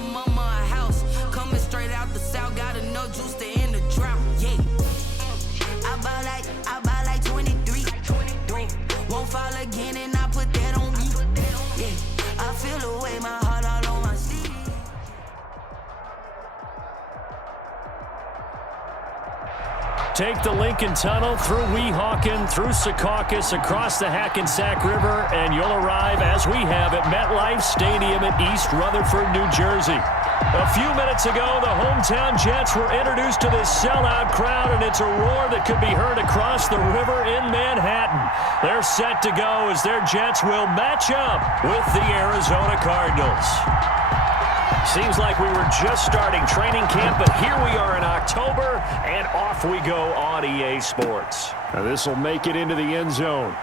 my mama a house. Coming straight out the south, got enough juice to end the drought. Yeah. I buy like 23. Won't fall again and I put that on me. Yeah. I feel the way, my heart all on my sleeve. Take the Lincoln Tunnel through Weehawken, through Secaucus, across the Hackensack River, and you'll arrive, as we have, at MetLife Stadium in East Rutherford, New Jersey. A few minutes ago, the hometown Jets were introduced to this sellout crowd, and it's a roar that could be heard across the river in Manhattan. They're set to go as their Jets will match up with the Arizona Cardinals. Seems like we were just starting training camp, but here we are in October, and off we go on EA Sports. Now this will make it into the end zone.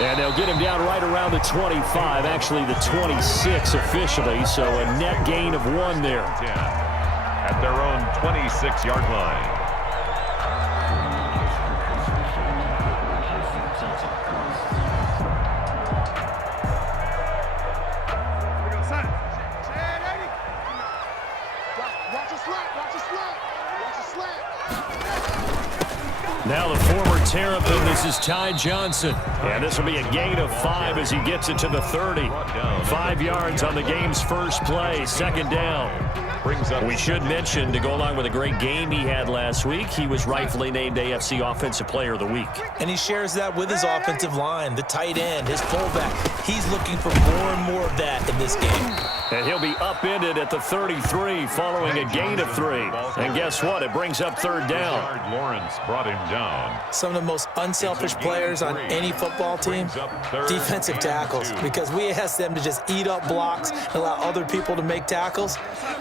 And they'll get him down right around the 25, actually the 26 officially, so a net gain of 1 there. At their own 26-yard line. Now the former Terrapin, this is Ty Johnson. And this will be a gain of 5 as he gets it to the 30. 5 yards on the game's first play, second down. We should mention, to go along with a great game he had last week, he was rightfully named AFC Offensive Player of the Week. And he shares that with his offensive line, the tight end, his fullback. He's looking for more and more of that in this game. And he'll be upended at the 33 following a gain of 3. And guess what? It brings up third down. Lawrence brought him down. Some of the most unselfish players on any football team, defensive tackles, because we ask them to just eat up blocks and allow other people to make tackles.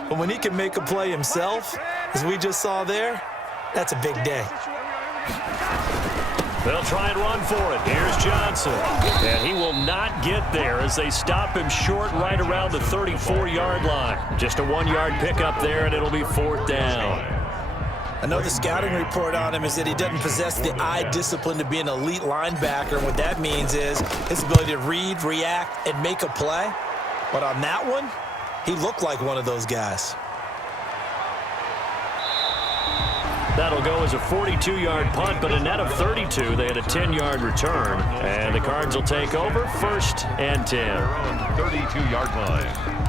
But when he can make a play himself, as we just saw there, that's a big day. They'll try and run for it. Here's Johnson. And he will not get there as they stop him short right around the 34-yard line. Just a 1-yard pickup there, and it'll be fourth down. I know the scouting report on him is that he doesn't possess the eye discipline to be an elite linebacker. And what that means is his ability to read, react, and make a play. But on that one, he looked like one of those guys. That'll go as a 42-yard punt, but a net of 32. They had a 10-yard return. And the Cards will take over, first and 10. 32-yard line.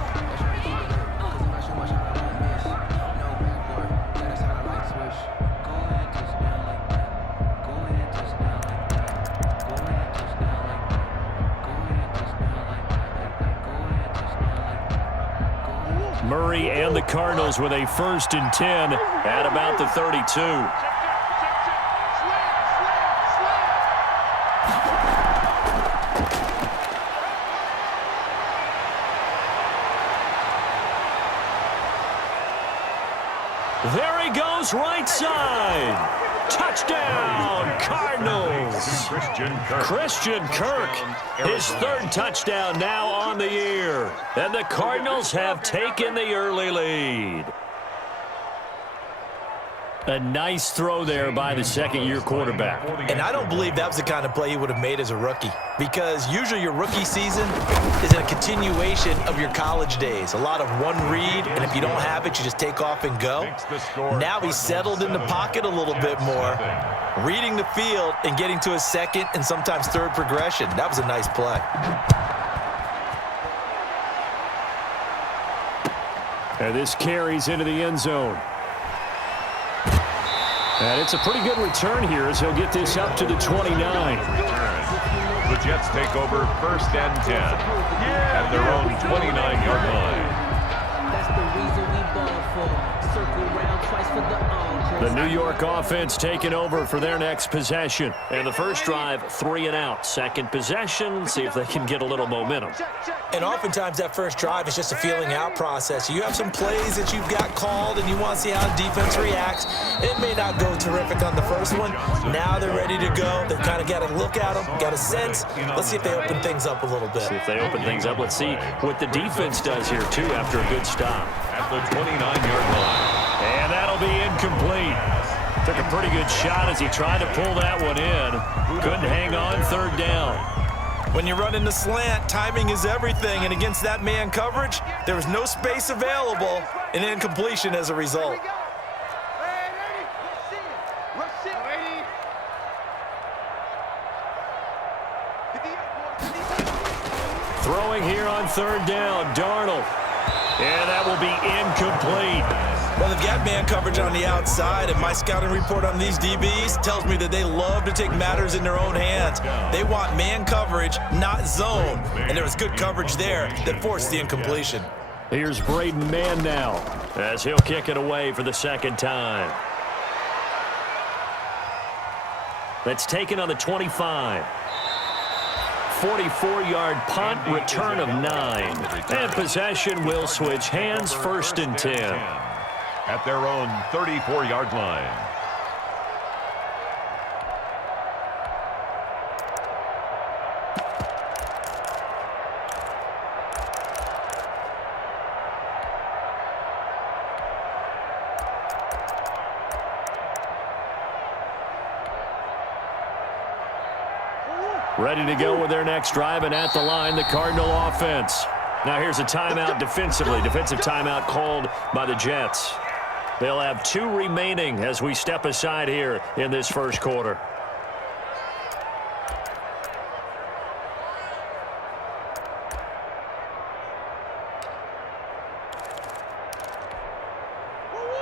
Murray and the Cardinals with a first and 10 at about the 32. There he goes, right side. Touchdown, Cardinals. Christian Kirk, his third touchdown now on the year. And the Cardinals have taken the early lead. A nice throw there by the second-year quarterback. And I don't believe that was the kind of play he would have made as a rookie, because usually your rookie season is a continuation of your college days. A lot of one read, and if you don't have it, you just take off and go. Now he's settled in the pocket a little bit more, reading the field and getting to his second and sometimes third progression. That was a nice play. And this carries into the end zone. And it's a pretty good return here as he'll get this up to the 29. The Jets take over first and 10 at their own 29-yard line. That's the reason we ball for. Circle round twice for the The New York offense taking over for their next possession. And the first drive, 3 and out. Second possession, see if they can get a little momentum. And oftentimes that first drive is just a feeling out process. You have some plays that you've got called and you want to see how the defense reacts. It may not go terrific on the first one. Now they're ready to go. They've kind of got to look at them, got a sense. Let's see if they open things up a little bit. See if they open things up. Let's see what the defense does here, too, after a good stop. At the 29-yard line. And that'll be incomplete. Took a pretty good shot as he tried to pull that one in. Couldn't hang on, third down. When you run in the slant, timing is everything, and against that man coverage, there was no space available, and incompletion as a result. Throwing here on third down, Darnold. And that will be incomplete. Well, they've got man coverage on the outside, and my scouting report on these DBs tells me that they love to take matters in their own hands. They want man coverage, not zone, and there was good coverage there that forced the incompletion. Here's Braden Mann now as he'll kick it away for the second time. That's taken on the 25. 44-yard punt, return of 9. And possession will switch hands, first and 10. At their own 34-yard line. Ready to go with their next drive, and at the line, the Cardinal offense. Now here's a timeout defensively. Defensive timeout called by the Jets. They'll have 2 remaining as we step aside here in this first quarter.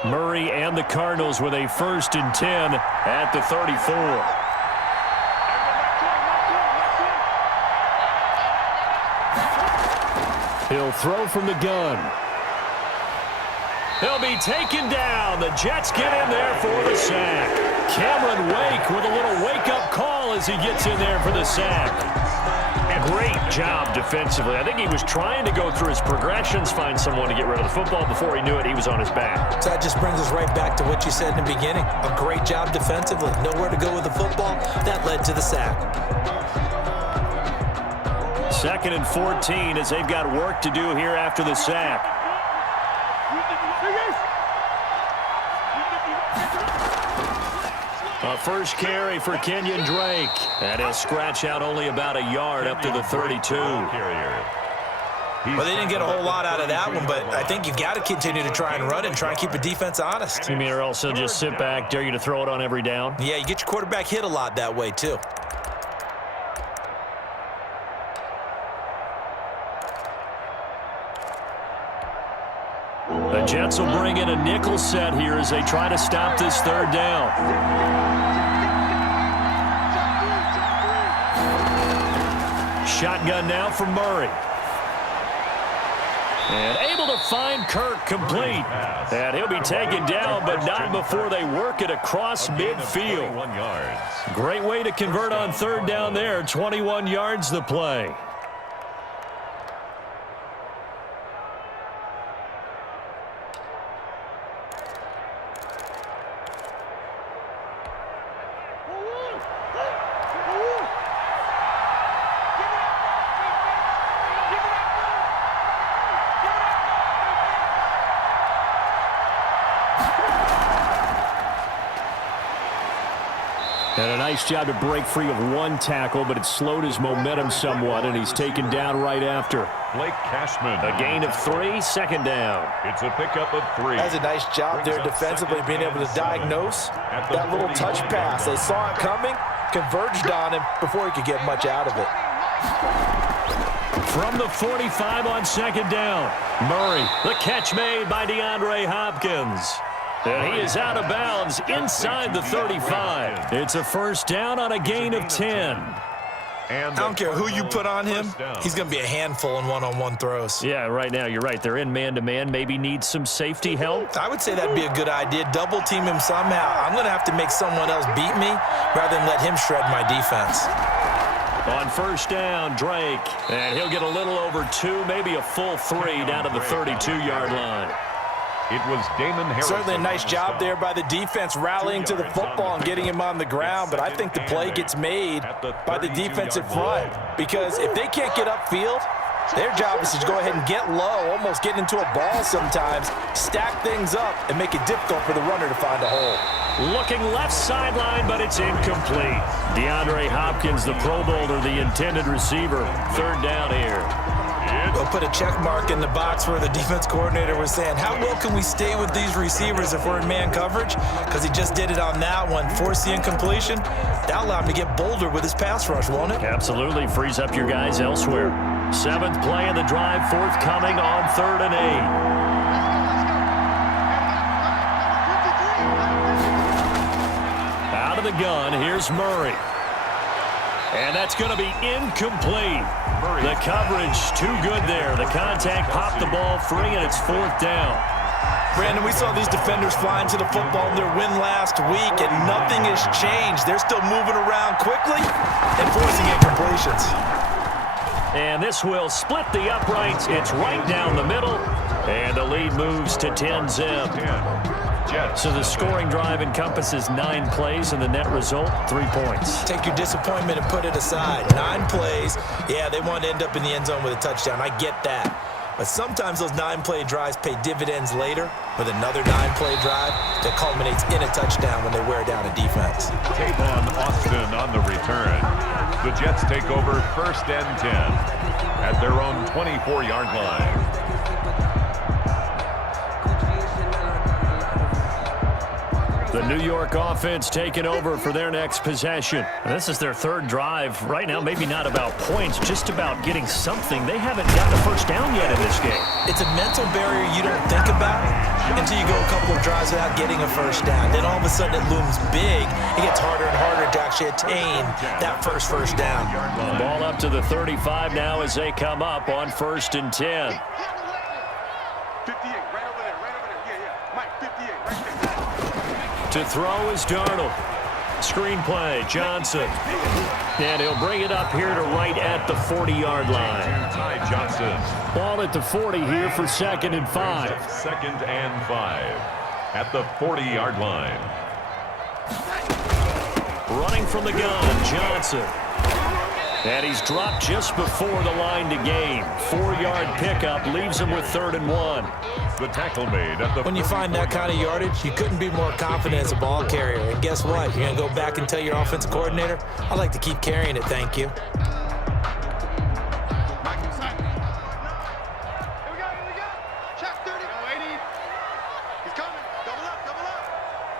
Murray and the Cardinals with a first and 10 at the 34. He'll throw from the gun. He'll be taken down. The Jets get in there for the sack. Cameron Wake with a little wake-up call as he gets in there for the sack. A great job defensively. I think he was trying to go through his progressions, find someone to get rid of the football. Before he knew it, he was on his back. So that just brings us right back to what you said in the beginning. A great job defensively. Nowhere to go with the football. That led to the sack. 2nd and 14 as they've got work to do here after the sack. A first carry for Kenyon Drake. And he'll scratch out only about a yard up to the 32. Well, they didn't get a whole lot out of that one, but I think you've got to continue to try and run and try and keep the defense honest. You mean or else they'll just sit back, dare you to throw it on every down? Yeah, you get your quarterback hit a lot that way, too. The Jets will bring in a nickel set here as they try to stop this third down. Shotgun now from Murray. And able to find Kirk complete. And he'll be taken down, but not before they work it across midfield. Great way to convert on third down there. 21 yards the play. And a nice job to break free of one tackle, but it slowed his momentum somewhat, and he's taken down right after. Blake Cashman. A gain of 3, second down. It's a pickup of 3. That's a nice job there defensively, being able to diagnose that little touch pass. They saw it coming, converged on him before he could get much out of it. From the 45 on second down, Murray, the catch made by DeAndre Hopkins. And he is out of bounds inside the 35. It's a first down on a gain of 10. I don't care who you put on him, he's going to be a handful in one-on-one throws. Yeah, right now, you're right. They're in man-to-man. Maybe need some safety help. I would say that'd be a good idea. Double team him somehow. I'm going to have to make someone else beat me rather than let him shred my defense. On first down, Drake. And he'll get a little over 2, maybe a full 3 down to the 32-yard line. It was Damon Harrison. Certainly a nice job there by the defense rallying to the football and getting him on the ground, but I think the play gets made by the defensive front because if they can't get upfield, Their job is to go ahead and get low, almost get into a ball sometimes, stack things up, and make it difficult for the runner to find a hole. Looking left sideline, but it's incomplete. DeAndre Hopkins, the Pro Bowler, the intended receiver. Third down here. They'll put a check mark in the box where the defense coordinator was saying, how well can we stay with these receivers if we're in man coverage? Because he just did it on that one, forced the incompletion. That allowed him to get bolder with his pass rush, won't it? Absolutely. Frees up your guys elsewhere. 7th play of the drive, forthcoming on 3rd and 8. Out of the gun, here's Murray. And that's going to be incomplete. The coverage too good there. The contact popped the ball free, and it's 4th down. Brandon, we saw these defenders flying to the football in their win last week, and nothing has changed. They're still moving around quickly and forcing incompletions. And this will split the uprights. It's right down the middle, and the lead moves to 10-zip. So the scoring drive encompasses 9 plays, and the net result, 3 points. Take your disappointment and put it aside. 9 plays. Yeah, they want to end up in the end zone with a touchdown. I get that. But sometimes those 9-play drives pay dividends later with another 9-play drive that culminates in a touchdown when they wear down a defense. Tavon Austin on the return. The Jets take over 1st and 10 at their own 24-yard line. The New York offense taking over for their next possession. This is their 3rd drive. Right now, maybe not about points, just about getting something. They haven't gotten a first down yet in this game. It's a mental barrier you don't think about until you go a couple of drives without getting a first down. Then all of a sudden it looms big. It gets harder and harder to actually attain that first down. Ball up to the 35 now as they come up on 1st and 10. 58, right over there. Yeah. Mike, 58, right there. To throw is Darnold. Screenplay, Johnson. And he'll bring it up here to right at the 40-yard line. Ty Johnson. Ball at the 40 here for 2nd and 5. 2nd and 5 at the 40-yard line. Running from the gun, Johnson. And he's dropped just before the line to gain. 4-yard pickup leaves him with 3rd and 1. The tackle made at the... When you find that kind of yardage, you couldn't be more confident as a ball carrier. And guess what? You're going to go back and tell your offensive coordinator, I'd like to keep carrying it, thank you. Here we go. Check 30. Go 80. He's coming. Double up.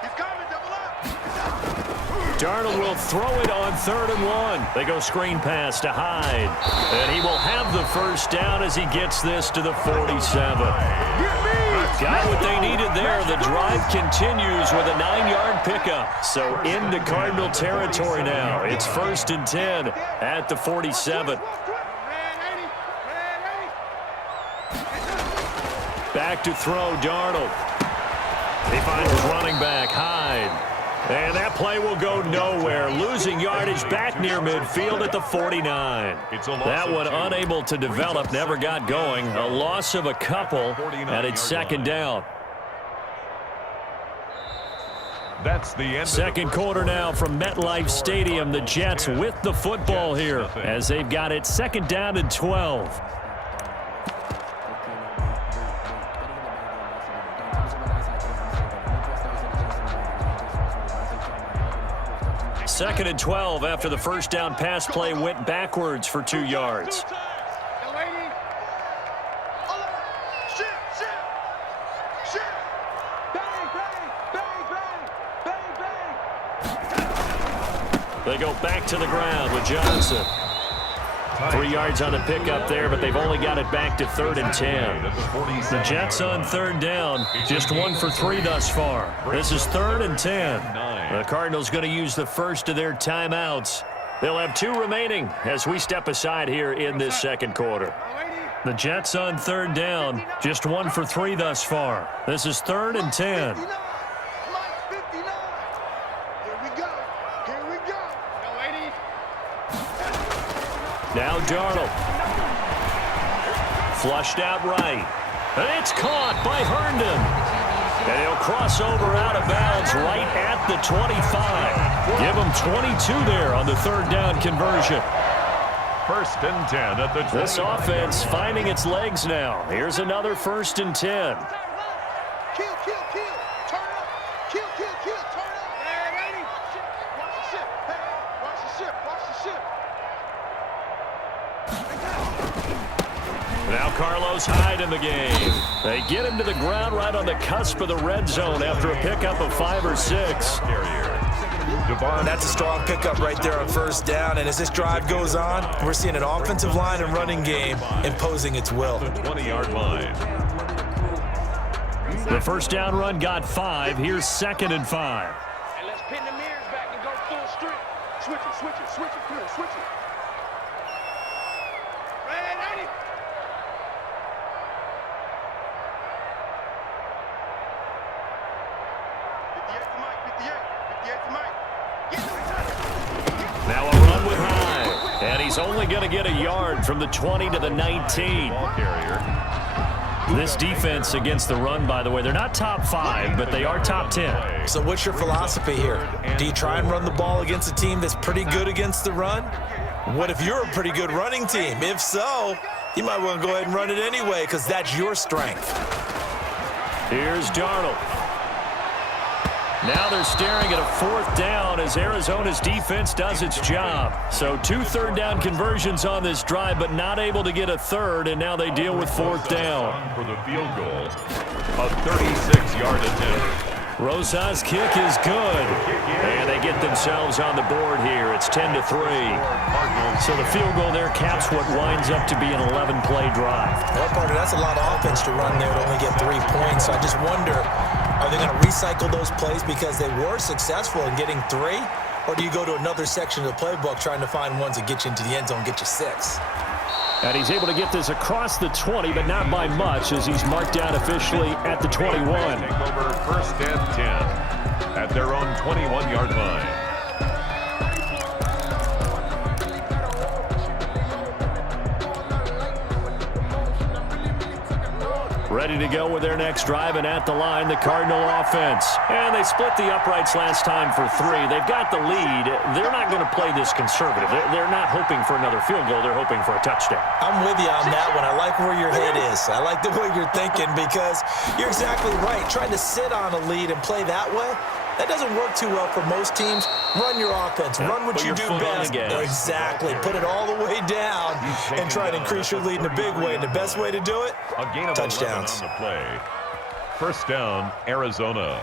He's coming. Double up. Darnold will throw it on 3rd and 1. They go screen pass to Hyde. And he will have the first down as he gets this to the 47. Got what they needed there. The drive continues with a 9-yard pickup. So into Cardinal territory now. It's 1st and 10 at the 47. Back to throw, Darnold. He finds his running back, Hyde. And that play will go nowhere. Losing yardage back near midfield at the 49. That one unable to develop, never got going. A loss of a couple, and it's 2nd down. That's the end. 2nd quarter now from MetLife Stadium. The Jets with the football here as they've got it 2nd down and 12. 2nd and 12 after the first down pass play went backwards for 2 yards. They go back to the ground with Johnson. 3 yards on the pickup there, but they've only got it back to 3rd and 10. The Jets on 3rd down, just 1 for 3 thus far. This is 3rd and 10. The Cardinals going to use the first of their timeouts. They'll have 2 remaining as we step aside here in this 2nd quarter. The Jets on 3rd down, just 1 for 3 thus far. This is 3rd and 10. Now Darnold. Flushed out right. And it's caught by Herndon. And he'll cross over out of bounds right at the 25. Give him 22 there on the 3rd down conversion. First and 10 at the 20. This offense finding its legs now. Here's another 1st and 10. Kill, kill, kill. Turn up. Kill, kill, kill. Turn up. Man, ain't he? Watch the ship. Hey, watch the ship. Watch the ship. Now Carlos Hyde in the game. They get him to the ground right on the cusp of the red zone after a pickup of 5 or 6. That's a strong pickup right there on 1st down. And as this drive goes on, we're seeing an offensive line and running game imposing its will. The 20-yard line. The 1st down run got 5. Here's 2nd and 5. And let's pin the mirrors back and go full strength. Switch it, switch it, switch it. Come on, switch it. Man, ain't he? Now a run with Hyde. And he's only going to get a yard from the 20 to the 19. Ball carrier. This defense against the run, by the way, they're not top 5, but they are top 10. So what's your philosophy here? Do you try and run the ball against a team that's pretty good against the run? What if you're a pretty good running team? If so, you might want to go ahead and run it anyway because that's your strength. Here's Darnold. Now they're staring at a 4th down as Arizona's defense does its job. So 2 3rd-down conversions on this drive, but not able to get a 3rd, and now they deal with 4th down. For the field goal, a 36-yard attempt. Rosas' kick is good, and they get themselves on the board here. It's 10-3. So the field goal there caps what winds up to be an 11-play drive. Well, partner, that's a lot of offense to run there to only get 3 points. So I just wonder, are they going to recycle those plays because they were successful in getting 3? Or do you go to another section of the playbook trying to find ones that get you into the end zone, get you 6? And he's able to get this across the 20, but not by much as he's marked down officially at the 21. Take over 1st and 10 at their own 21-yard line. Ready to go with their next drive, and at the line, the Cardinal offense. And they split the uprights last time for 3. They've got the lead. They're not going to play this conservative. They're not hoping for another field goal. They're hoping for a touchdown. I'm with you on that one. I like where your head is. I like the way you're thinking because you're exactly right. Trying to sit on a lead and play that way, that doesn't work too well for most teams. Run your offense. Run what you do best. Exactly. Put it all the way down and try to increase your lead in a big way. And the best way to do it, A gain of touchdowns. 11 on the play. 1st down, Arizona.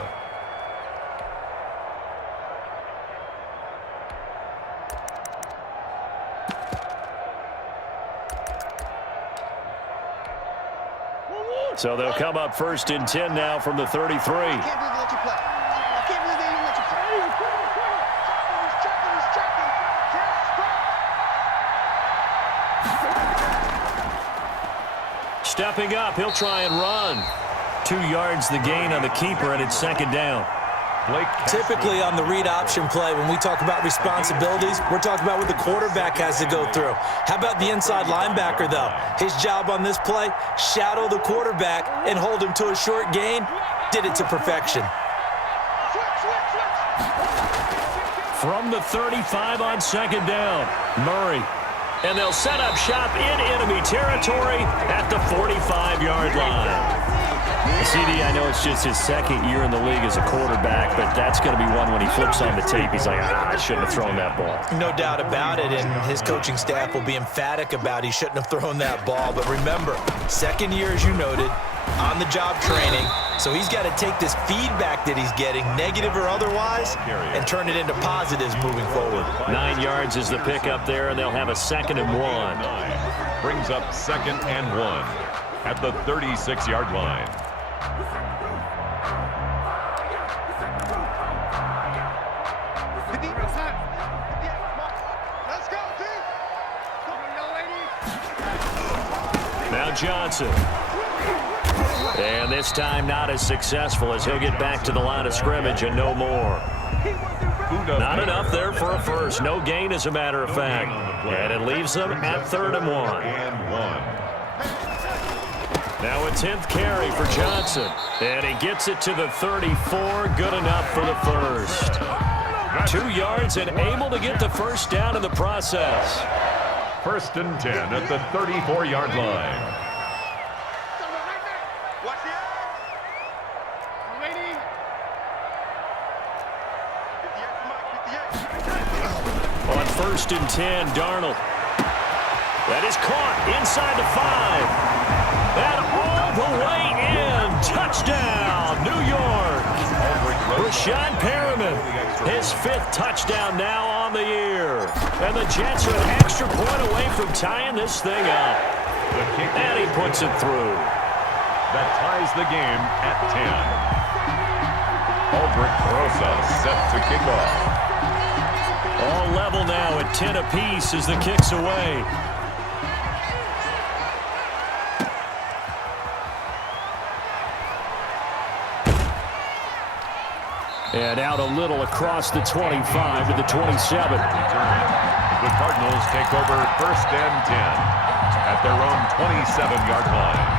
So they'll come up 1st and 10 now from the 33. Stepping up, he'll try and run. 2 yards the gain on the keeper, and it's 2nd down. Typically on the read option play, when we talk about responsibilities, we're talking about what the quarterback has to go through. How about the inside linebacker, though? His job on this play, shadow the quarterback and hold him to a short gain. Did it to perfection. From the 35 on 2nd down, Murray. And they'll set up shop in enemy territory at the 45-yard line. CD, I know it's just his 2nd year in the league as a quarterback, but that's going to be one when he flips on the tape. He's like, I shouldn't have thrown that ball. No doubt about it, and his coaching staff will be emphatic about he shouldn't have thrown that ball. But remember, 2nd year, as you noted, on-the-job training. So he's got to take this feedback that he's getting, negative or otherwise, and turn it into positives moving forward. 9 yards is the pickup there, and they'll have a 2nd and 1. Brings up 2nd and 1 at the 36-yard line. Now Johnson. And this time not as successful as he'll get back to the line of scrimmage and no more. Not enough there for a first. No gain, as a matter of fact. And it leaves them at 3rd and 1. Now a 10th carry for Johnson. And he gets it to the 34. Good enough for the first. 2 yards and able to get the 1st down in the process. First and 10 at the 34-yard line. Watch the edge. I'm waiting. 58, Mike, 58. On first and 10, Darnold. That is caught inside the 5. And all the way in. Touchdown, New York. Rashad Perriman, his 5th touchdown now on the year. And the Jets are an extra point away from tying this thing up. And he puts it through. That ties the game at 10. Aldrich Rosa set to kick off. All level now at 10 apiece as the kick's away. And out a little across the 25 to the 27. The Cardinals take over first and 10 at their own 27-yard line.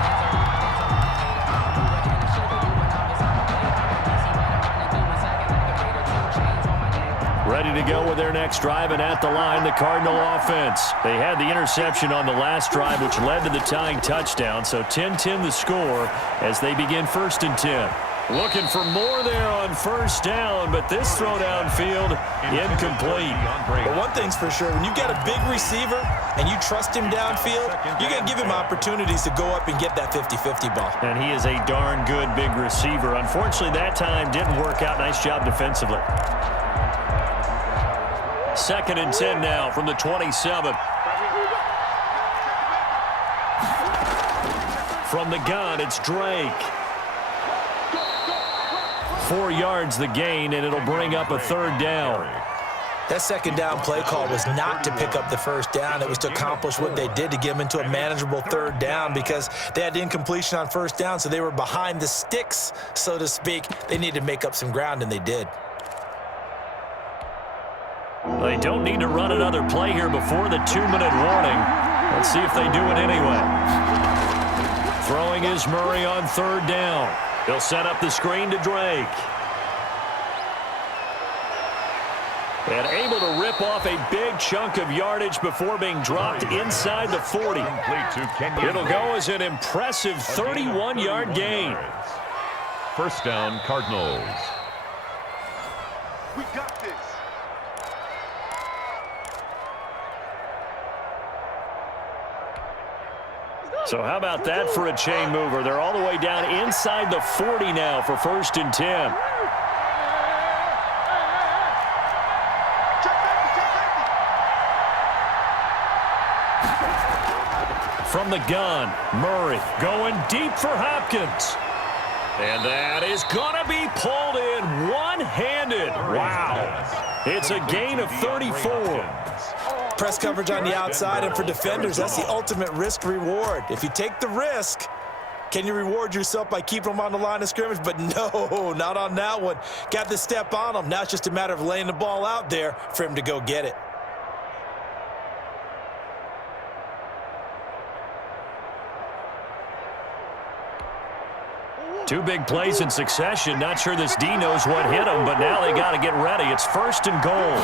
Ready to go with their next drive, and at the line, the Cardinal offense. They had the interception on the last drive, which led to the tying touchdown. So 10-10 the score as they begin first and 10. Looking for more there on first down, but this throw downfield incomplete. But one thing's for sure, when you got a big receiver and you trust him downfield, you got to give him opportunities to go up and get that 50-50 ball. And he is a darn good big receiver. Unfortunately, that time didn't work out. Nice job defensively. Second and 10 now from the 27. From the gun, it's Drake. 4 yards the gain, and it'll bring up a third down. That second down play call was not to pick up the first down. It was to accomplish what they did to get them into a manageable third down because they had incompletion on first down, so they were behind the sticks, so to speak. They needed to make up some ground, and they did. They don't need to run another play here before the 2-minute warning. Let's see if they do it anyway. Throwing is Murray on third down. He'll set up the screen to Drake. And able to rip off a big chunk of yardage before being dropped inside the 40. It'll go as an impressive 31-yard gain. First down, Cardinals. We got this. So how about that for a chain mover? They're all the way down inside the 40 now for first and 10. From the gun, Murray going deep for Hopkins. And that is going to be pulled in one-handed. Wow. It's a gain of 34. Press coverage on the outside, and for defenders, that's the ultimate risk-reward. If you take the risk, can you reward yourself by keeping them on the line of scrimmage? But no, not on that one. Got the step on them. Now it's just a matter of laying the ball out there for him to go get it. Two big plays in succession. Not sure this D knows what hit him, but now they got to get ready. It's first and goal.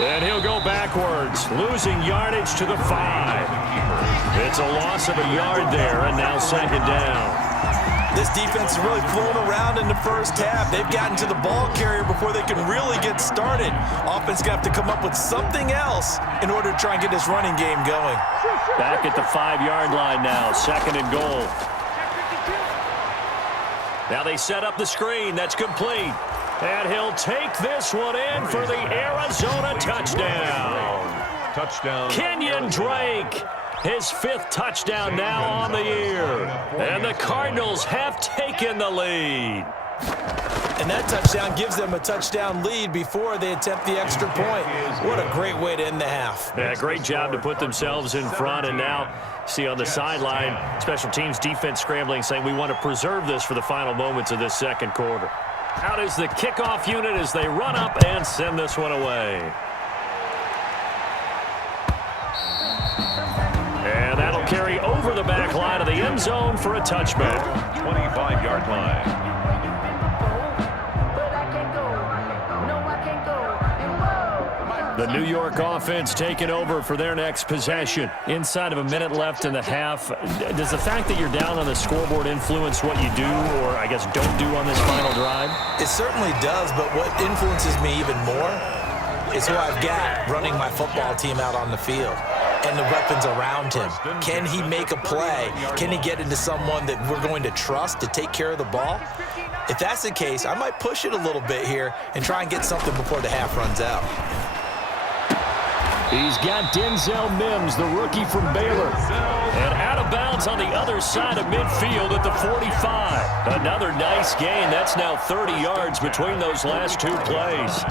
And he'll go backwards, losing yardage to the 5. It's a loss of a yard there, and now second down. This defense has really flown around in the first half. They've gotten to the ball carrier before they can really get started. Offense going to have to come up with something else in order to try and get this running game going. Back at the 5-yard line now, second and goal. Now they set up the screen. That's complete. And he'll take this one in for the Arizona touchdown. Touchdown. Kenyon Drake, his 5th touchdown now on the year. And the Cardinals have taken the lead. And that touchdown gives them a touchdown lead before they attempt the extra point. What a great way to end the half. Yeah, great job to put themselves in front. And now, see on the sideline, special teams defense scrambling, saying we want to preserve this for the final moments of this second quarter. Out is the kickoff unit as they run up and send this one away. And that'll carry over the back line of the end zone for a touchback. 25-yard line. The New York offense taking over for their next possession. Inside of a minute left in the half, does the fact that you're down on the scoreboard influence what you do, or I guess don't do on this final drive? It certainly does, but what influences me even more is who I've got running my football team out on the field and the weapons around him. Can he make a play? Can he get into someone that we're going to trust to take care of the ball? If that's the case, I might push it a little bit here and try and get something before the half runs out. He's got Denzel Mims, the rookie from Baylor. And out of bounds on the other side of midfield at the 45. Another nice gain. That's now 30 yards between those last two plays.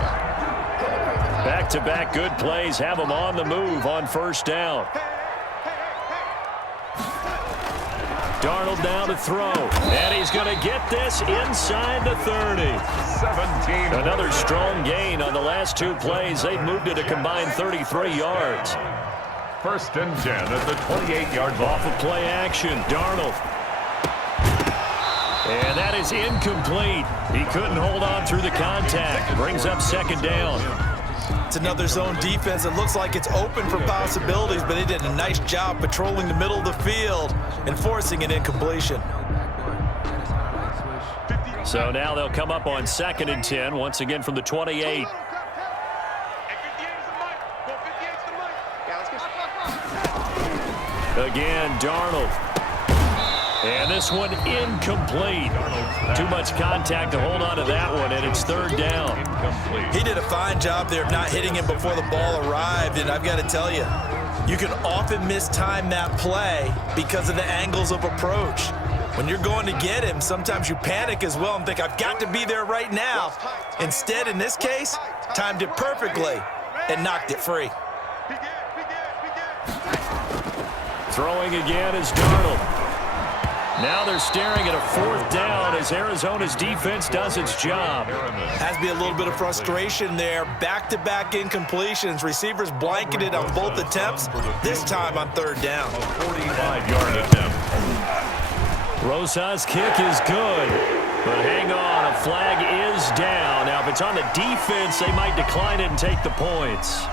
Back-to-back good plays have them on the move on first down. Darnold now to throw, and he's going to get this inside the 30. 17. Another strong gain on the last two plays. They've moved it a combined 33 yards. First and 10 at the 28-yard line. Off of play action, Darnold. And that is incomplete. He couldn't hold on through the contact. Brings up second down. It's another zone defense. It looks like it's open for possibilities, but they did a nice job patrolling the middle of the field and forcing an incompletion. So now they'll come up on second and 10, once again from the 28. Again, Darnold. And this one incomplete. Too much contact to hold on to that one, and it's third down. He did a fine job there of not hitting him before the ball arrived, and I've got to tell you, you can often mistime that play because of the angles of approach. When you're going to get him, sometimes you panic as well and think, I've got to be there right now. Instead, in this case, timed it perfectly and knocked it free. Throwing again is Darnold. Now they're staring at a fourth down as Arizona's defense does its job. Has to be a little bit of frustration there. Back-to-back incompletions. Receivers blanketed on both attempts, this time on third down. 45-yard attempt. Rosa's kick is good, but hang on, a flag is down. Now, if it's on the defense, they might decline it and take the points.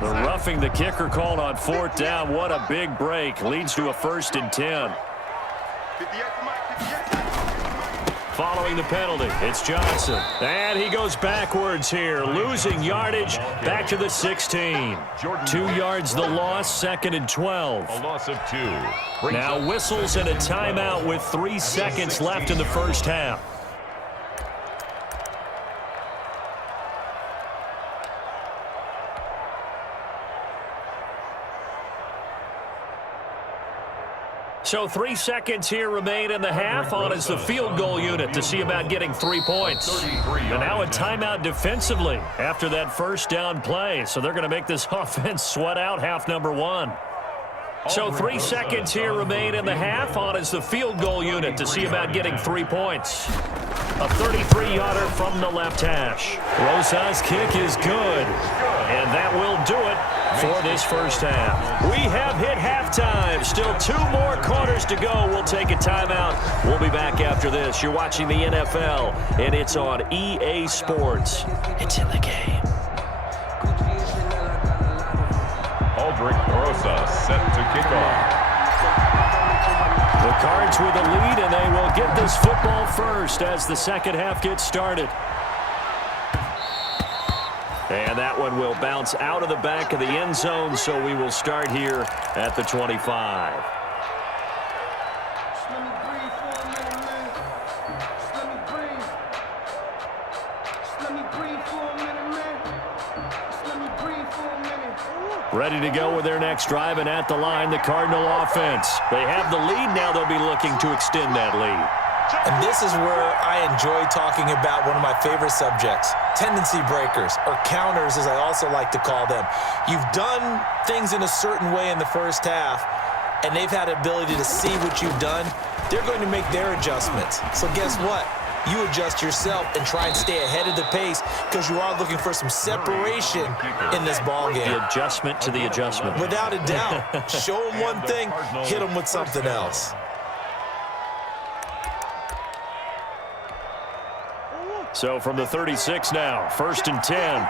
Roughing the kicker called on fourth down. What a big break. Leads to a first and 10. Following the penalty, it's Johnson. And he goes backwards here, losing yardage back to the 16. 2 yards the loss, second and 12. A loss of 2. Now whistles and a timeout with 3 seconds left in the first half. So 3 seconds here remain in the half. On is the field goal unit to see about getting 3 points. And now a timeout defensively after that first down play. So they're going to make this offense sweat out half number 1. So 3 seconds here remain in the half. On is the field goal unit to see about getting 3 points. A 33-yarder from the left hash. Rosa's kick is good. And that will do it for this first half. We have hit halftime. Still 2 more quarters to go. We'll take a timeout. We'll be back after this. You're watching the NFL, and it's on EA Sports. It's in the game. Aldrich Rosa set to kick off. The Cards with a lead, and they will get this football first as the second half gets started. And that one will bounce out of the back of the end zone, so we will start here at the 25. Ready to go with their next drive, and at the line, the Cardinal offense. They have the lead now. They'll be looking to extend that lead. And this is where I enjoy talking about one of my favorite subjects, tendency breakers, or counters as I also like to call them. You've done things in a certain way in the first half, and they've had the ability to see what you've done. They're going to make their adjustments. So guess what? you adjust yourself and try and stay ahead of the pace because you are looking for some separation in this ball game. The adjustment to the adjustment. Without a doubt. Show them one thing, hit them with something else. So from the 36 now, 1st and 10.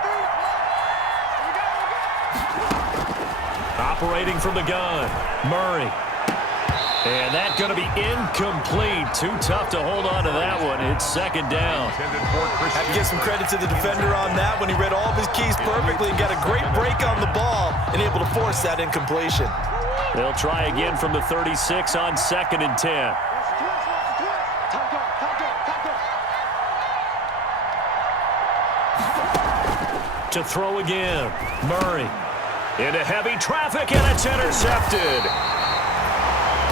Operating from the gun, Murray. And that's going to be incomplete. Too tough to hold on to that one. It's 2nd down. Have to give some credit to the defender on that when he read all of his keys perfectly and got a great break on the ball and able to force that incompletion. They'll try again from the 36 on 2nd and 10. To throw again, Murray. Into heavy traffic, and it's intercepted.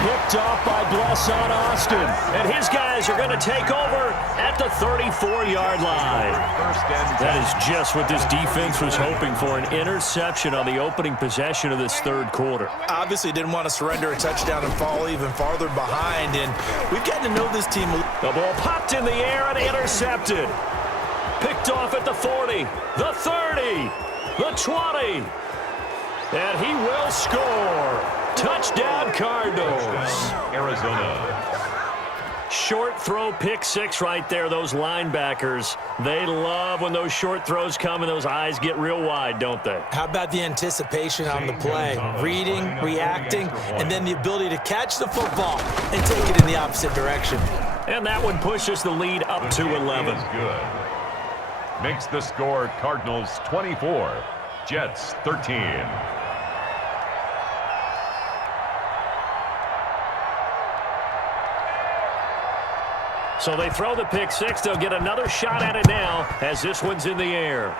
Picked off by Blesson Austin. And his guys are going to take over at the 34-yard line. That is just what this defense was hoping for, an interception on the opening possession of this 3rd quarter. Obviously didn't want to surrender a touchdown and fall even farther behind, and we've gotten to know this team. The ball popped in the air and intercepted. Picked off at the 40, the 30, the 20. And he will score. Touchdown, Cardinals. Arizona. Short throw, pick 6 right there. Those linebackers, they love when those short throws come and those eyes get real wide, don't they? How about the anticipation on the play? Reading, reacting, and then the ability to catch the football and take it in the opposite direction. And that one pushes the lead up to 11. Good. Makes the score Cardinals 24, Jets 13. So they throw the pick 6. They'll get another shot at it now as this one's in the air.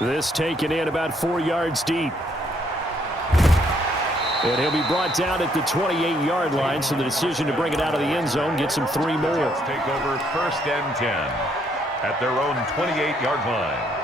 This taken in about 4 yards deep. And he'll be brought down at the 28-yard line, so the decision to bring it out of the end zone gets him 3 more. Take over 1st and 10 at their own 28-yard line.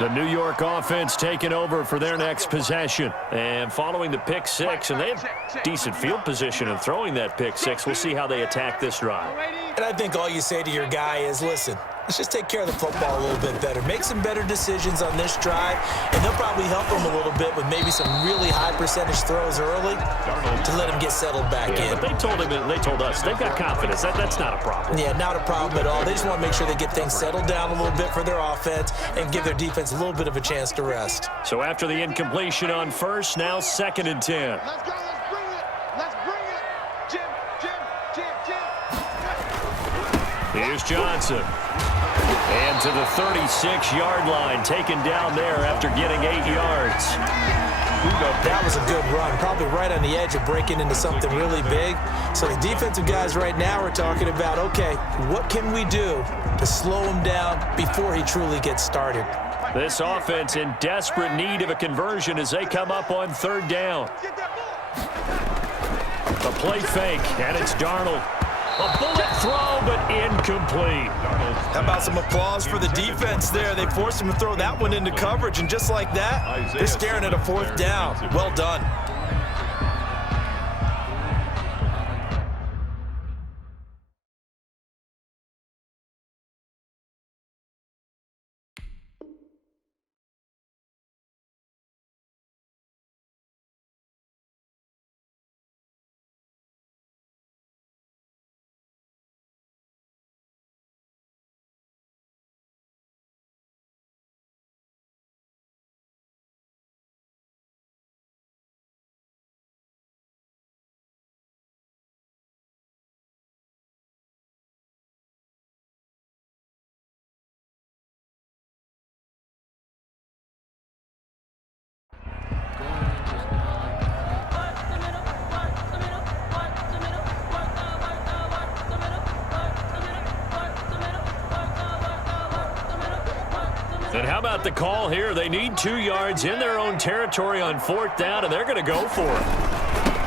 The New York offense taking over for their next possession. And following the pick 6, and they have decent field position in throwing that pick 6. We'll see how they attack this drive. And I think all you say to your guy is, listen, let's just take care of the football a little bit better. Make some better decisions on this drive, and they'll probably help him a little bit with maybe some really high percentage throws early to let him get settled back in. But they told him, and they told us, they've got confidence. That's not a problem. Yeah, not a problem at all. They just want to make sure they get things settled down a little bit for their offense and give their defense a little bit of a chance to rest. So after the incompletion on 1st, now 2nd and 10. Let's go, let's bring it. Let's bring it. Jim. Here's Johnson. And to the 36-yard line, taken down there after getting 8 yards. That was a good run, probably right on the edge of breaking into something really big. So the defensive guys right now are talking about, okay, what can we do to slow him down before he truly gets started? This offense in desperate need of a conversion as they come up on 3rd down. The play fake, and it's Darnold. A bullet throw, but incomplete. How about some applause for the defense there? They forced him to throw that one into coverage, and just like that, they're staring at a 4th down. Well done. And how about the call here? They need 2 yards in their own territory on 4th down, and they're going to go for it.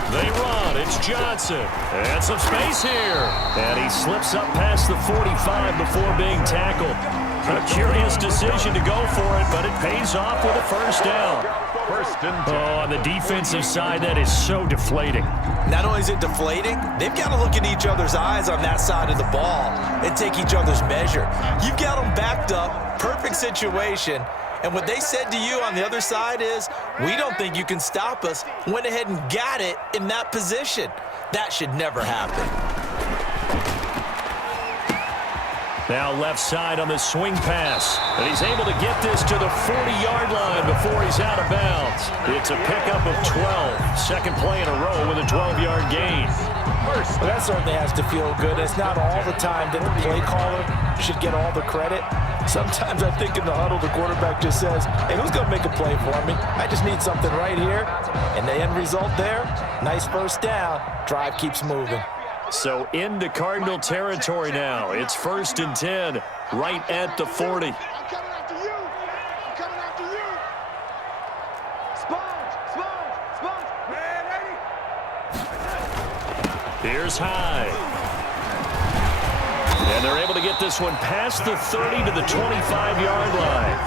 They run. It's Johnson. And some space here. And he slips up past the 45 before being tackled. A curious decision to go for it, but it pays off with a 1st down. First and 10. Oh, on the defensive side, that is so deflating. Not only is it deflating, they've got to look at each other's eyes on that side of the ball and take each other's measure. You've got them backed up, perfect situation, and what they said to you on the other side is, we don't think you can stop us. Went ahead and got it in that position. That should never happen. Now left side on the swing pass. And he's able to get this to the 40-yard line before he's out of bounds. It's a pickup of 12. Second play in a row with a 12-yard gain. Well, that certainly has to feel good. It's not all the time that the play caller should get all the credit. Sometimes I think in the huddle, the quarterback just says, hey, who's going to make a play for me? I just need something right here. And the end result there, nice first down. Drive keeps moving. So into Cardinal territory now. It's first and 10, right at the 40. I'm coming after you. I'm coming after you. Sponge. Man, ready? Here's High. And they're able to get this one past the 30 to the 25-yard line.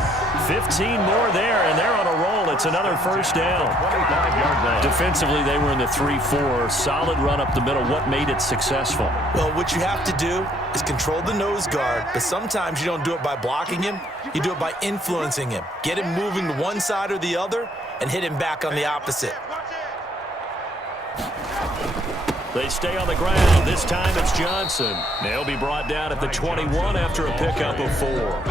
15 more there, and they're on a roll. It's another first down. 25-yard line. Defensively, they were in the 3-4. Solid run up the middle. What made it successful? Well, what you have to do is control the nose guard, but sometimes you don't do it by blocking him. You do it by influencing him. Get him moving to one side or the other and hit him back on the opposite. They stay on the ground. This time it's Johnson. They'll be brought down at the 21 after a pickup of 4.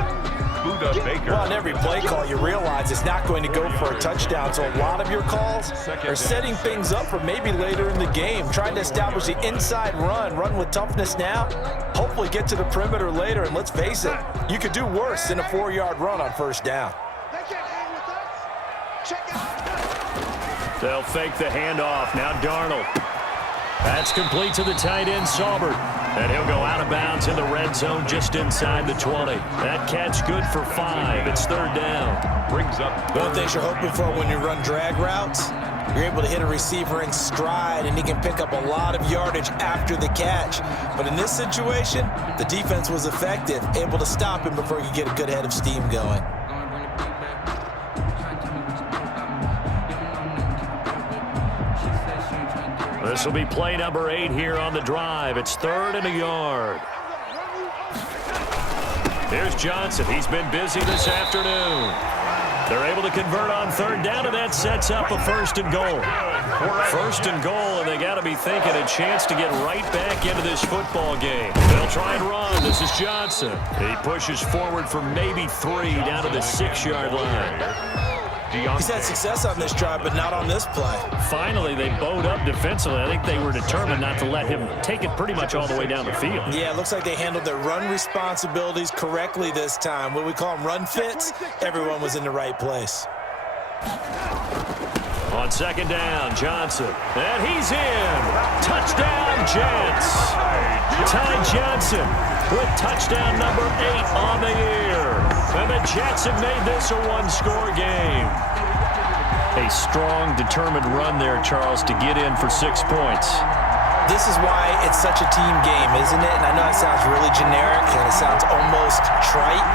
Buda Baker. Well, on every play call, you realize it's not going to go for a touchdown, so a lot of your calls are setting things up for maybe later in the game, trying to establish the inside run with toughness now, hopefully get to the perimeter later, and let's face it, you could do worse than a 4-yard run on first down. They can't hang with us. Check out. They'll fake the handoff. Now Darnold. That's complete to the tight end, Saubert. And he'll go out of bounds in the red zone just inside the 20. That catch good for 5. It's third down. Brings up. One of the things you're hoping for when you run drag routes, you're able to hit a receiver in stride, and he can pick up a lot of yardage after the catch. But in this situation, the defense was effective, able to stop him before he could get a good head of steam going. This will be play number 8 here on the drive. It's 3rd and a yard. Here's Johnson. He's been busy this afternoon. They're able to convert on 3rd down, and that sets up a 1st and goal. 1st and goal, and they got to be thinking a chance to get right back into this football game. They'll try and run. This is Johnson. He pushes forward for maybe 3 down to the 6-yard line. He's had success on this drive, but not on this play. Finally, they bowed up defensively. I think they were determined not to let him take it pretty much all the way down the field. Yeah, it looks like they handled their run responsibilities correctly this time. What we call them run fits, everyone was in the right place. On 2nd down, Johnson. And he's in. Touchdown, Jets. Ty Johnson with touchdown number 8 on the year. And the Jets have made this a 1-score game. A strong, determined run there, Charles, to get in for 6 points. This is why it's such a team game, isn't it? And I know it sounds really generic and it sounds almost trite,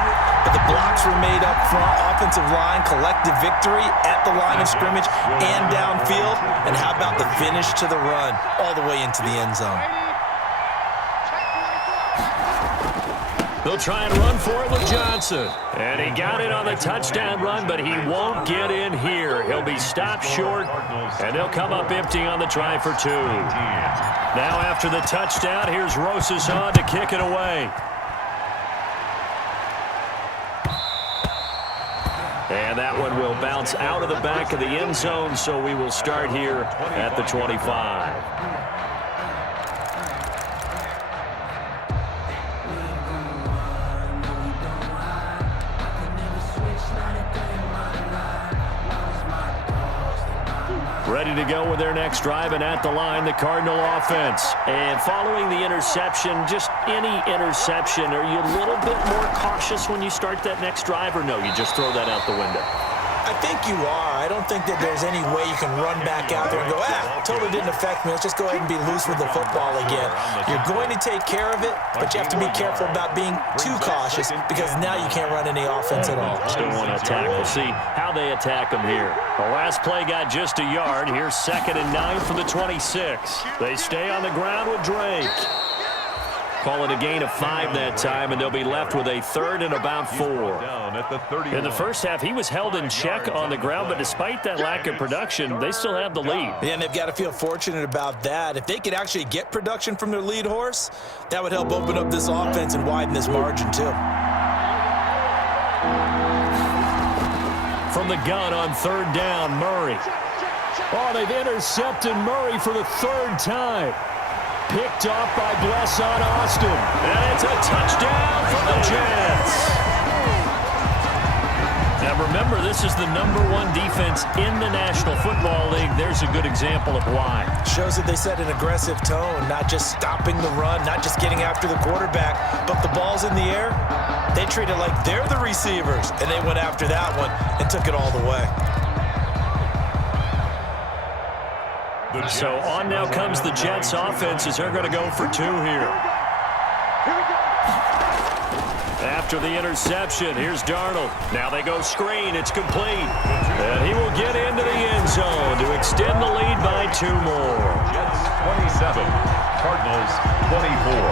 but the blocks were made up front, offensive line, collective victory at the line of scrimmage and downfield. And how about the finish to the run all the way into the end zone? They'll try and run for it with Johnson. And he got it on the touchdown run, but he won't get in here. He'll be stopped short, and they'll come up empty on the try for 2. Now after the touchdown, here's Rosas on to kick it away. And that one will bounce out of the back of the end zone, so we will start here at the 25. Ready to go with their next drive, and at the line, the Cardinal offense. And following the interception, just any interception, are you a little bit more cautious when you start that next drive, or no, you just throw that out the window? I think you are. I don't think that there's any way you can run back out there and go, totally didn't affect me. Let's just go ahead and be loose with the football again. You're going to take care of it, but you have to be careful about being too cautious because now you can't run any offense at all. Still want to attack. We'll see how they attack them here. The last play got just a yard. Here's 2nd and 9 from the 26. They stay on the ground with Drake. Call it a gain of 5 that time, and they'll be left with a 3rd and about 4. In the first half, he was held in check on the ground, but despite that lack of production, they still have the lead. Yeah, and they've got to feel fortunate about that. If they could actually get production from their lead horse, that would help open up this offense and widen this margin, too. From the gun on 3rd down, Murray. Oh, they've intercepted Murray for the 3rd time. Picked off by Blesson Austin. And it's a touchdown for the Jets. Now remember, this is the #1 defense in the National Football League. There's a good example of why. Shows that they set an aggressive tone, not just stopping the run, not just getting after the quarterback, but the ball's in the air. They treat it like they're the receivers, and they went after that one and took it all the way. So on now comes the Jets offense as they're going to go for 2 here. After the interception, here's Darnold. Now they go screen. It's complete. And he will get into the end zone to extend the lead by 2 more. Jets 27, Cardinals 24.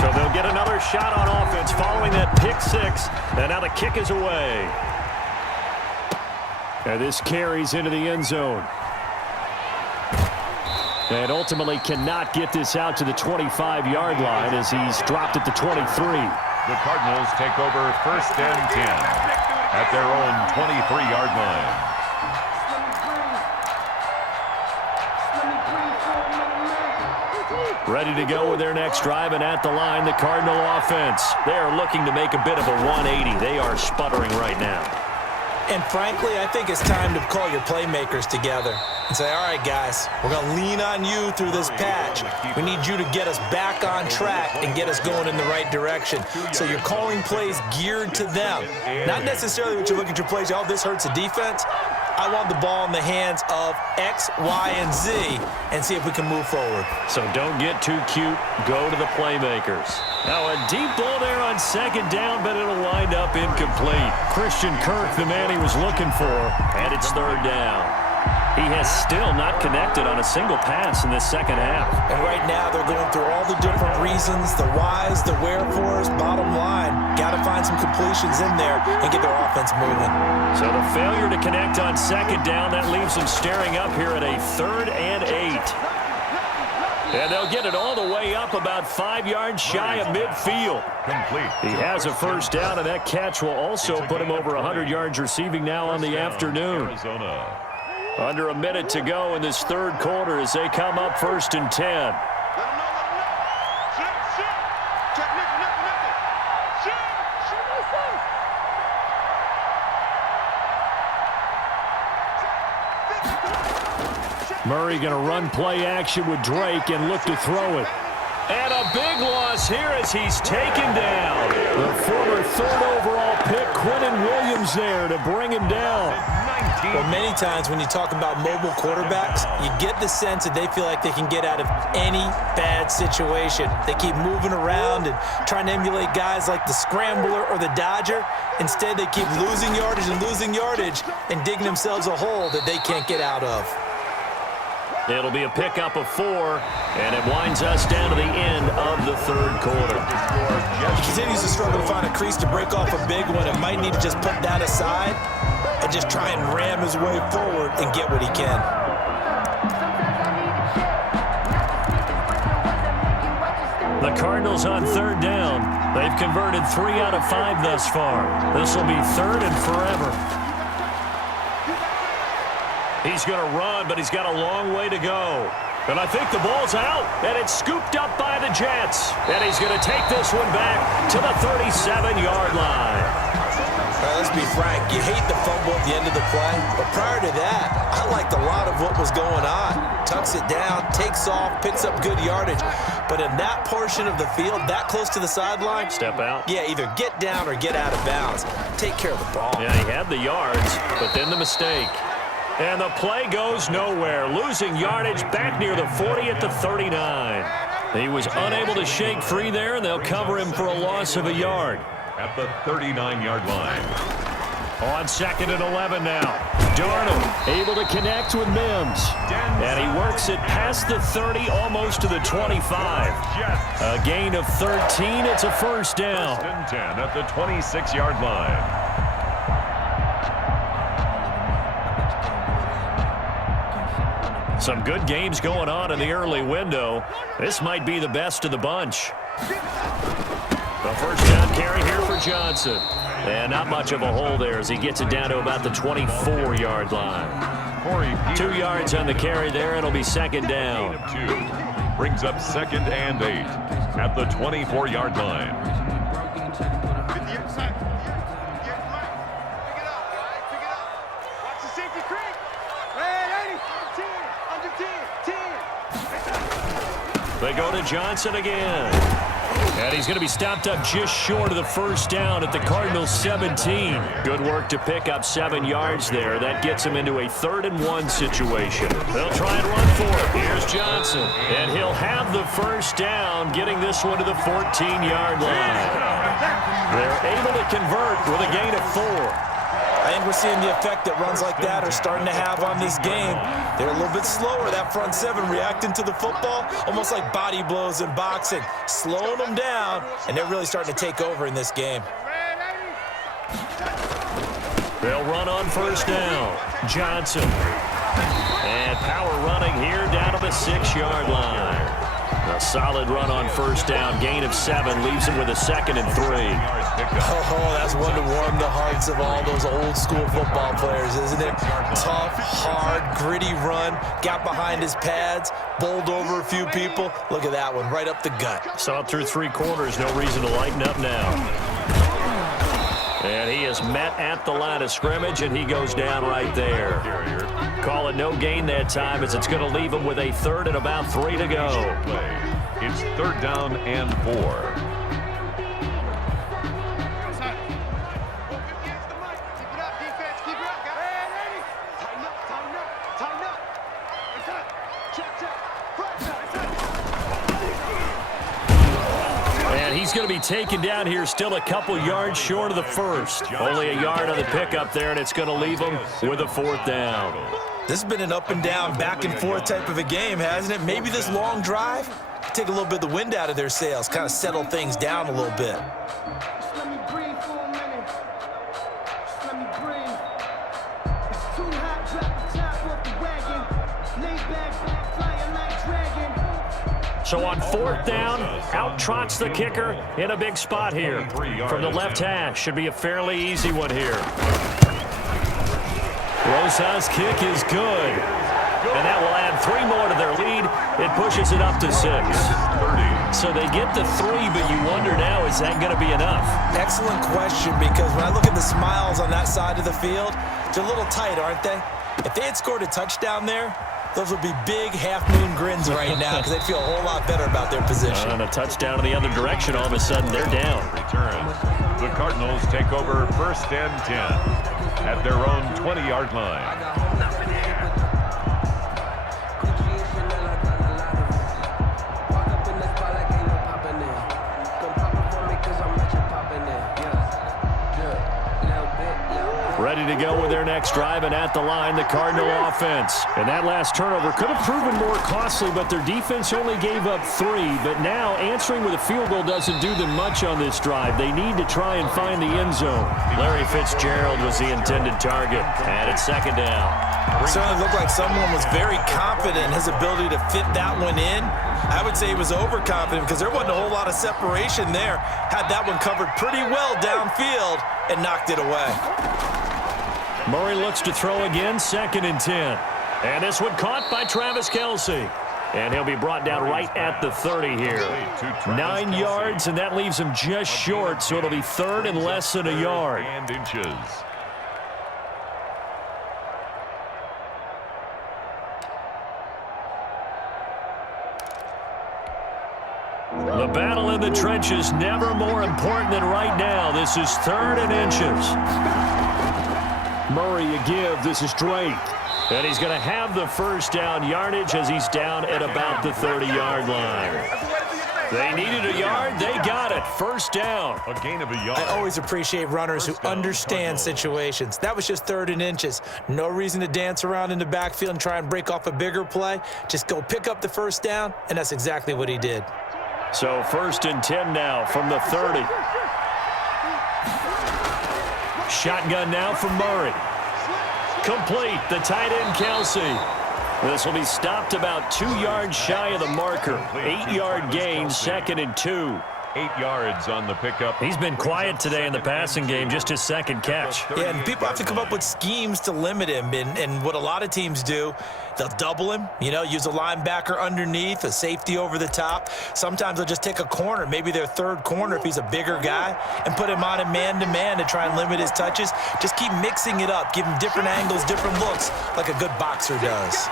So they'll get another shot on offense following that pick 6. And now the kick is away. And this carries into the end zone. And ultimately cannot get this out to the 25-yard line as he's dropped at the 23. The Cardinals take over 1st and 10 at their own 23-yard line. Ready to go with their next drive, and at the line, the Cardinal offense. They are looking to make a bit of a 180. They are sputtering right now. And frankly, I think it's time to call your playmakers together and say, all right, guys, we're going to lean on you through this patch. We need you to get us back on track and get us going in the right direction. So you're calling plays geared to them. Not necessarily when you look at your plays, oh, this hurts the defense. I want the ball in the hands of X, Y, and Z and see if we can move forward. So don't get too cute. Go to the playmakers. Now a deep ball there on 2nd down, but it'll wind up incomplete. Christian Kirk, the man he was looking for, and it's 3rd down. He has still not connected on a single pass in this 2nd half. And right now they're going through all the different reasons, the whys, the wherefores. Bottom line, got to find some completions in there and get their offense moving. So the failure to connect on 2nd down, that leaves them staring up here at a 3rd and 8. And they'll get it all the way up about 5 yards shy of midfield. Complete. He has a 1st down, and that catch will also put him over 100 yards receiving now on the afternoon. Arizona. Under a minute to go in this 3rd quarter as they come up 1st and 10. Murray going to run play action with Drake and look to throw it. And a big loss here as he's taken down. The former 3rd overall pick, Quinnen Williams, there to bring him down. Well, many times when you talk about mobile quarterbacks, you get the sense that they feel like they can get out of any bad situation. They keep moving around and trying to emulate guys like the Scrambler or the Dodger. Instead, they keep losing yardage and digging themselves a hole that they can't get out of. It'll be a pickup of 4, and it winds us down to the end of the 3rd quarter. He continues to struggle to find a crease to break off a big one and might need to just put that aside and just try and ram his way forward and get what he can. The Cardinals on 3rd down. They've converted 3 out of 5 thus far. This will be 3rd and forever. He's going to run, but he's got a long way to go. And I think the ball's out, and it's scooped up by the Jets. And he's going to take this one back to the 37-yard line. All right, let's be frank. You hate the fumble at the end of the play, but prior to that, I liked a lot of what was going on. Tucks it down, takes off, picks up good yardage. But in that portion of the field, that close to the sideline, step out. Yeah, either get down or get out of bounds. Take care of the ball. Yeah, he had the yards, but then the mistake. And the play goes nowhere, losing yardage back near the 40 at the 39. He was unable to shake free there, and they'll cover him for a loss of a yard. At the 39-yard line. On 2nd and 11 now. Darnold able to connect with Mims. And he works it past the 30, almost to the 25. A gain of 13. It's a first down. 1st and 10 at the 26-yard line. Some good games going on in the early window. This might be the best of the bunch. The first down carry here for Johnson. And not much of a hole there as he gets it down to about the 24-yard line. 2 yards on the carry there. It'll be 2nd down. Brings up 2nd and 8 at the 24-yard line. Watch the safety creep. Red 80, 10, under 10, 10. They go to Johnson again. And he's going to be stopped up just short of the first down at the Cardinals' 17. Good work to pick up 7 yards there. That gets him into a 3rd and 1 situation. They'll try and run for it. Here's Johnson. And he'll have the first down, getting this one to the 14-yard line. They're able to convert with a gain of 4. I think we're seeing the effect that runs like that are starting to have on this game. They're a little bit slower, that front 7 reacting to the football, almost like body blows in boxing, slowing them down, and they're really starting to take over in this game. They'll run on first down. Johnson. And power running here down to the 6-yard line. A solid run on first down. Gain of 7 leaves him with a 2nd and 3. Oh, that's one to warm the hearts of all those old school football players, isn't it? Tough, hard, gritty run. Got behind his pads, bowled over a few people. Look at that one, right up the gut. Saw it through 3 quarters. No reason to lighten up now. And he is met at the line of scrimmage, and he goes down right there. Call it no gain that time, as it's going to leave him with a 3rd and about 3 to go. It's 3rd down and 4. He's going to be taken down here, still a couple yards short of the first. Only a yard on the pickup there, and it's going to leave him with a 4th down. This has been an up and down, back and forth type of a game, hasn't it? Maybe this long drive take a little bit of the wind out of their sails, kind of settle things down a little bit. Just let me breathe for a minute. Just let me breathe. It's too hot, drop the top off the wagon. Lay back, flying like dragon. So on 4th down, out trots the kicker in a big spot here. From the left hash, should be a fairly easy one here. Rosa's kick is good. And that will add 3 more to their lead. It pushes it up to 6. So they get the 3, but you wonder now, is that going to be enough? Excellent question, because when I look at the smiles on that side of the field, they're a little tight, aren't they? If they had scored a touchdown there, those would be big half-moon grins right now, because they'd feel a whole lot better about their position. And a touchdown in the other direction, all of a sudden they're down. Return. The Cardinals take over 1st and 10 at their own 20-yard line. Ready to go with their next drive, and at the line, the Cardinal offense. And that last turnover could have proven more costly, but their defense only gave up 3. But now, answering with a field goal doesn't do them much on this drive. They need to try and find the end zone. Larry Fitzgerald was the intended target, and it's 2nd down. It certainly looked like someone was very confident in his ability to fit that one in. I would say he was overconfident because there wasn't a whole lot of separation there. Had that one covered pretty well downfield and knocked it away. Murray looks to throw again, 2nd and 10. And this one caught by Travis Kelce. And he'll be brought down right at the 30 here. 9 yards, and that leaves him just short, so it'll be third and less than a yard. And inches. The battle in the trenches never more important than right now. This is third and inches. Murray a give. This is Drake. And he's going to have the first down yardage as he's down at about the 30-yard line. They needed a yard. They got it. First down. A gain of a yard. I always appreciate runners who understand situations. That was just third and inches. No reason to dance around in the backfield and try and break off a bigger play. Just go pick up the first down, and that's exactly what he did. So first and 10 now from the 30. Shotgun now from Murray. Complete. The tight end, Kelsey. This will be stopped about 2 yards shy of the marker. 8-yard gain, second and 2. 8 yards on the pickup. He's been quiet today in the passing game, just his second catch. Yeah, and people have to come up with schemes to limit him. And what a lot of teams do, they'll double him, use a linebacker underneath, a safety over the top. Sometimes they'll just take a corner, maybe their third corner if he's a bigger guy, and put him on a man-to-man to try and limit his touches. Just keep mixing it up, give him different angles, different looks, like a good boxer does.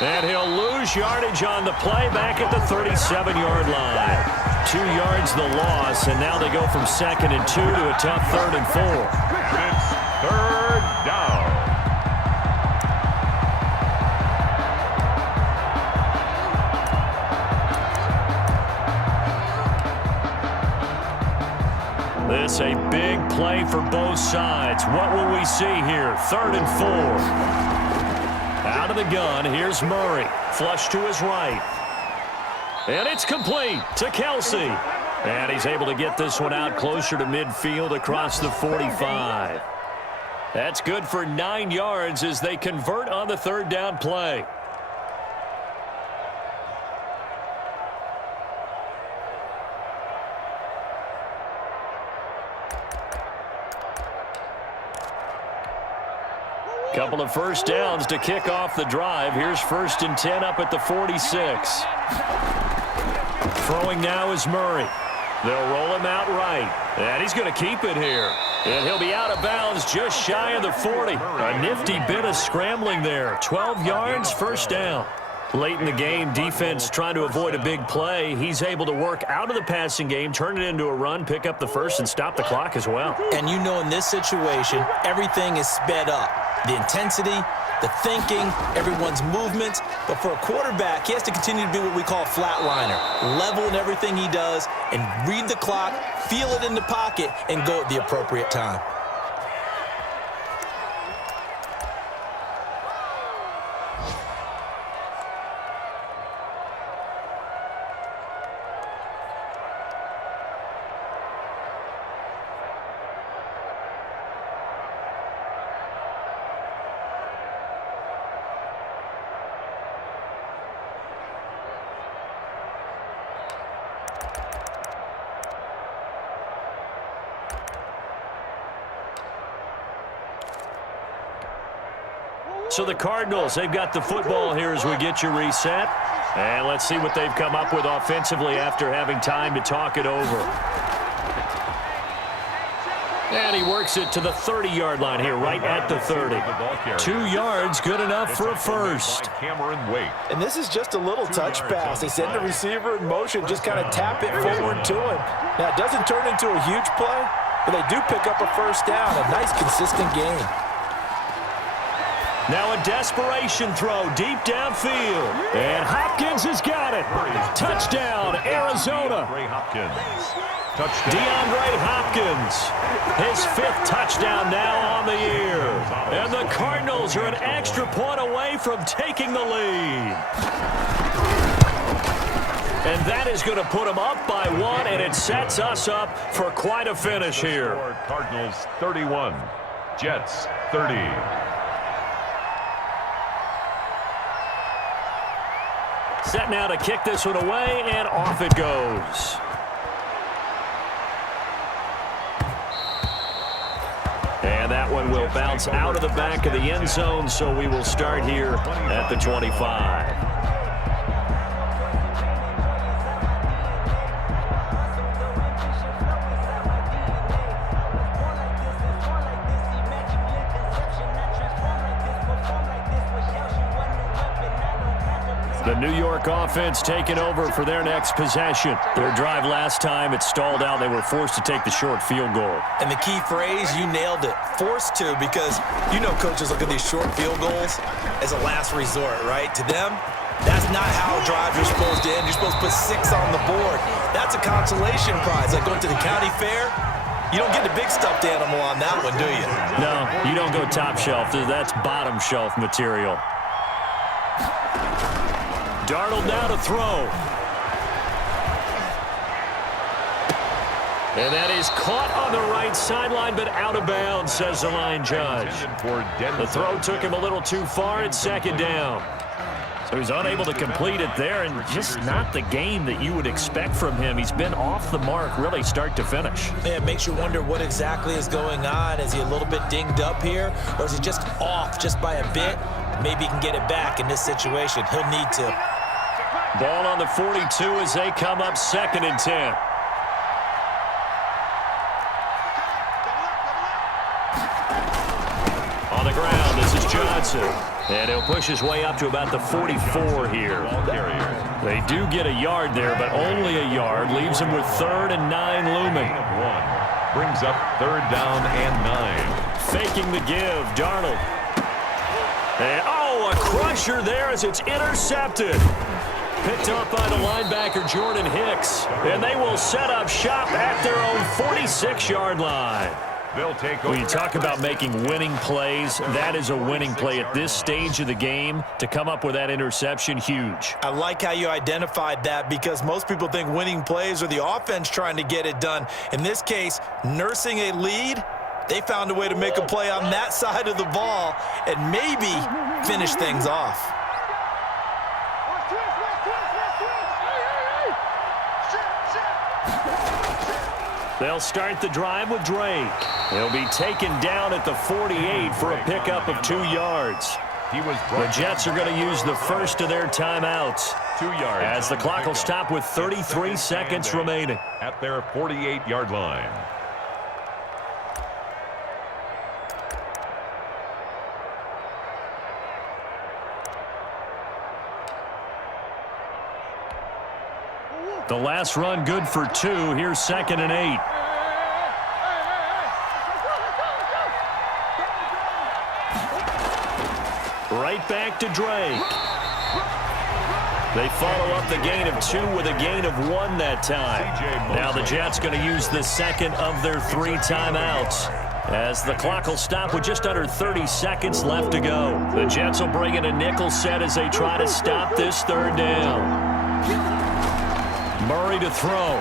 And he'll lose yardage on the play back at the 37-yard line. 2 yards the loss, and now they go from second and 2 to a tough third and 4. It's third down. This a big play for both sides. What will we see here? Third and 4. Out of the gun, here's Murray. Flush to his right. And it's complete to Kelsey. And he's able to get this one out closer to midfield across the 45. That's good for 9 yards as they convert on the third down play. Couple of first downs to kick off the drive. Here's first and 10 up at the 46. Throwing now is Murray. They'll roll him out right. And he's going to keep it here. And he'll be out of bounds just shy of the 40. A nifty bit of scrambling there. 12 yards, first down. Late in the game, defense trying to avoid a big play. He's able to work out of the passing game, turn it into a run, pick up the first, and stop the clock as well. And in this situation, everything is sped up. The intensity, the thinking, everyone's movements. But for a quarterback, he has to continue to be what we call a flatliner. Level in everything he does and read the clock, feel it in the pocket, and go at the appropriate time. So the Cardinals, they've got the football here as we get you reset. And let's see what they've come up with offensively after having time to talk it over. And he works it to the 30-yard line here, right at the 30. 2 yards, good enough for a first. And this is just a little touch pass. They send the receiver in motion, just kind of tap it forward to him. Now, it doesn't turn into a huge play, but they do pick up a first down, a nice, consistent gain. Now a desperation throw deep downfield. And Hopkins has got it. Touchdown, Arizona. DeAndre Hopkins, his 5th touchdown now on the year. And the Cardinals are an extra point away from taking the lead. And that is going to put them up by 1, and it sets us up for quite a finish here. Cardinals 31, Jets 30. Set now to kick this one away, and off it goes. And that one will bounce out of the back of the end zone, so we will start here at the 25. New York offense taking over for their next possession. Their drive last time, it stalled out. They were forced to take the short field goal. And the key phrase, you nailed it, forced to, because you know coaches look at these short field goals as a last resort, right? To them, that's not how drives are supposed to end. You're supposed to put 6 on the board. That's a consolation prize, like going to the county fair. You don't get the big stuffed animal on that one, do you? No, you don't go top shelf. That's bottom shelf material. Darnold now to throw. And that is caught on the right sideline, but out of bounds, says the line judge. The throw took him a little too far. It's second down. So he's unable to complete it there, and just not the game that you would expect from him. He's been off the mark really start to finish. Yeah, it makes you wonder what exactly is going on. Is he a little bit dinged up here, or is he just off just by a bit? Maybe he can get it back in this situation. He'll need to. Ball on the 42 as they come up 2nd and 10. On the ground, this is Johnson. And he'll push his way up to about the 44 here. They do get a yard there, but only a yard. Leaves him with 3rd and 9 looming. Brings up 3rd down and 9. Faking the give, Darnold. And, a crusher there as it's intercepted. Picked up by the linebacker, Jordan Hicks. And they will set up shop at their own 46-yard line. They'll take when you talk about making winning plays, that is a winning play at this stage of the game. To come up with that interception, huge. I like how you identified that, because most people think winning plays are the offense trying to get it done. In this case, nursing a lead, they found a way to make a play on that side of the ball and maybe finish things off. They'll start the drive with Drake. He'll be taken down at the 48 for a pickup of 2 yards. The Jets are going to use the first of their timeouts 2 yards as the clock will stop with 33 seconds remaining. At their 48-yard line. The last run good for 2. Here's 2nd and 8. Right back to Drake. They follow up the gain of 2 with a gain of 1 that time. Now the Jets going to use the second of their 3 timeouts, as the clock will stop with just under 30 seconds left to go. The Jets will bring in a nickel set as they try to stop this 3rd down. Murray to throw.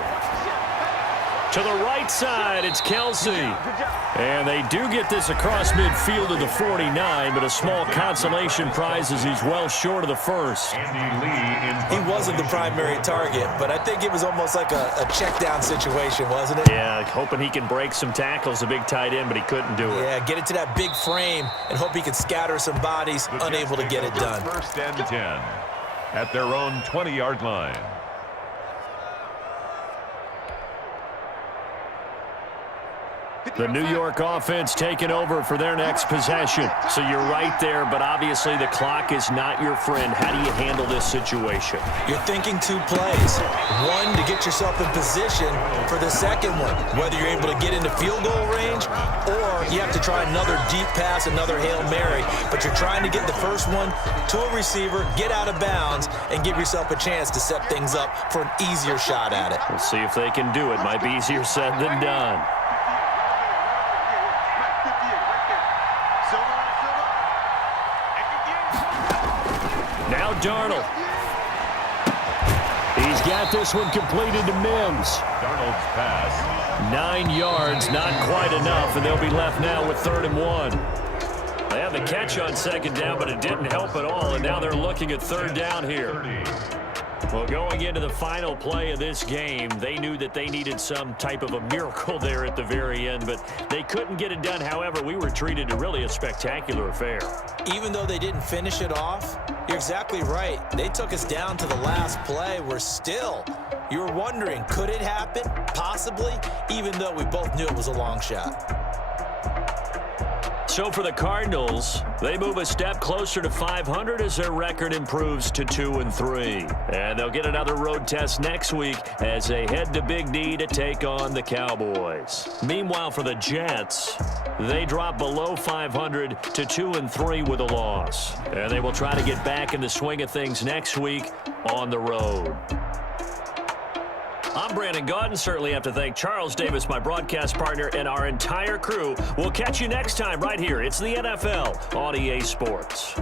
To the right side, it's Kelsey. And they do get this across midfield to the 49, but a small consolation prize as he's well short of the first. He wasn't the primary target, but I think it was almost like a check down situation, wasn't it? Yeah, hoping he can break some tackles, a big tight end, but he couldn't do it. Yeah, get it to that big frame and hope he can scatter some bodies, unable to get it done. 1st and 10 at their own 20-yard line. The New York offense taking over for their next possession. So you're right there, but obviously the clock is not your friend. How do you handle this situation? You're thinking 2 plays. 1, to get yourself in position for the second one, whether you're able to get into field goal range or you have to try another deep pass, another Hail Mary. But you're trying to get the first one to a receiver, get out of bounds, and give yourself a chance to set things up for an easier shot at it. We'll see if they can do it. Might be easier said than done. Now Darnold. He's got this one completed to Mims. Darnold's pass. 9 yards, not quite enough, and they'll be left now with 3rd and 1. They had the catch on 2nd down, but it didn't help at all, and now they're looking at 3rd down here. Well, going into the final play of this game, they knew that they needed some type of a miracle there at the very end, but they couldn't get it done. However, we were treated to really a spectacular affair. Even though they didn't finish it off, you're exactly right. They took us down to the last play. We're still, you were wondering, could it happen? Possibly, even though we both knew it was a long shot. So for the Cardinals, they move a step closer to 500 as their record improves to 2-3. And they'll get another road test next week as they head to Big D to take on the Cowboys. Meanwhile, for the Jets, they drop below 500 to 2-3 with a loss. And they will try to get back in the swing of things next week on the road. I'm Brandon Gaudin. Certainly have to thank Charles Davis, my broadcast partner, and our entire crew. We'll catch you next time right here. It's the NFL on EA Sports.